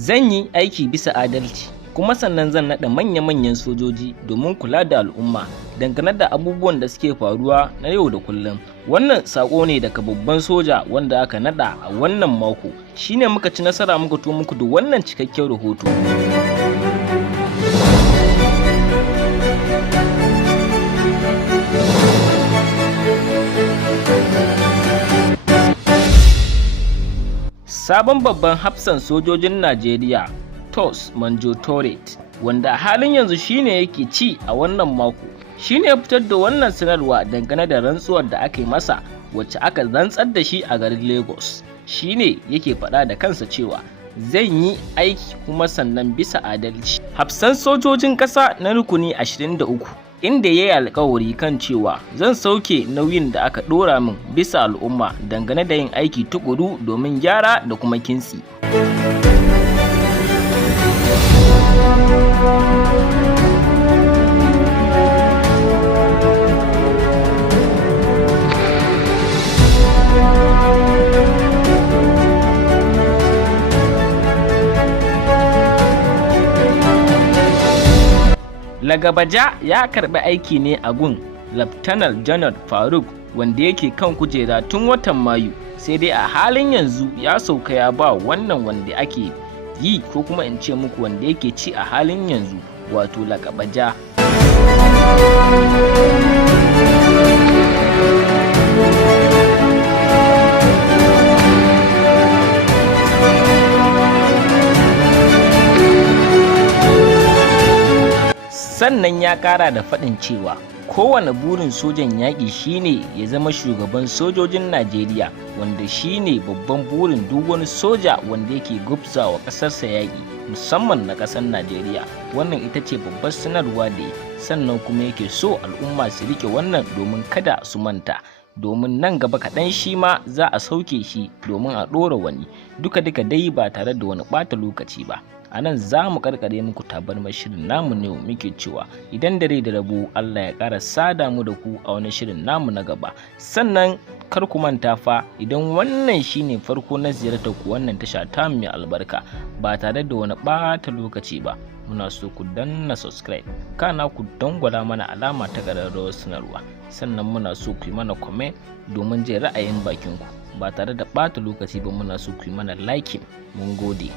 Zan yi aiki bisa adalci, kuma sannan zan naɗa manya-manyan sojoji domin kula da al'umma dangane da abubuwan da suke faruwa na yau da kullum. Wannan saƙo ne daga babban soja wanda aka naɗa a wannan mako. Shine muka ci nasara muka to muku da wannan cikakken rahoto. Sabon babban hafsan sojojin Najeriya, Tos Manjo Toret, wanda a halin yanzu shine yake ci a wannan mako, shine ya fitar da wannan sanarwa dangane da rantsuwar da aka yi masa wacce aka rantsar da shi a garin Lagos. Shine yake faɗa da kansa cewa zan yi aiki kuma sannan bisa adalci. Hafsan sojojin ƙasa na rukuni 23. Inda ya yi alkawari kan cewa zan sauke nauyin da aka ɗora min bisa al'umma dangane da yin aiki tukuru domin gyara da kuma kintsi. Lagbaja ya karɓi aiki ne a gun Laftanar Janar Faruk wanda yake kan kujera tun watan Mayu, sai dai a halin yanzu ya sauka ya ba wannan wanda ake yi ko kuma in ce muku wanda yake ci a halin yanzu, wato lagbaja. Sannan ya kara da faɗin cewa kowane burin sojan yaƙi shine ya zama shugaban sojojin Najeriya, wanda shine babban burin duk wani soja wanda yake gubzawa ƙasarsa yaƙi, musamman na ƙasar Najeriya. Wannan ita ce babbar sanarwa da sannan kuma yake so al'umma su rike wannan domin kada su manta, domin nan gaba kaɗan shi ma za a sauke shi domin a ɗora wani, duka dai ba tare da wani ɓata lokaci ba. A nan za mu karkare muku tabarmar shirin namu ne, muke cewa idan da rai da rabo Allah ya ƙara sada mu da ku a wani shirin namu na gaba. Sannan kar ku manta fa, idan wannan shine farko na ziyartar ku wannan tasha ta mai albarka ba tare da wani ɓata lokaci ba, muna so ku danna subscribe, kana ku dangwala mana alama ta ƙararrawar sanarwa, sannan muna so ku yi mana comment domin jin ra'ayin bakinku ba tare da ɓata lokaci ba. Muna so ku yi mana liking. Mun gode.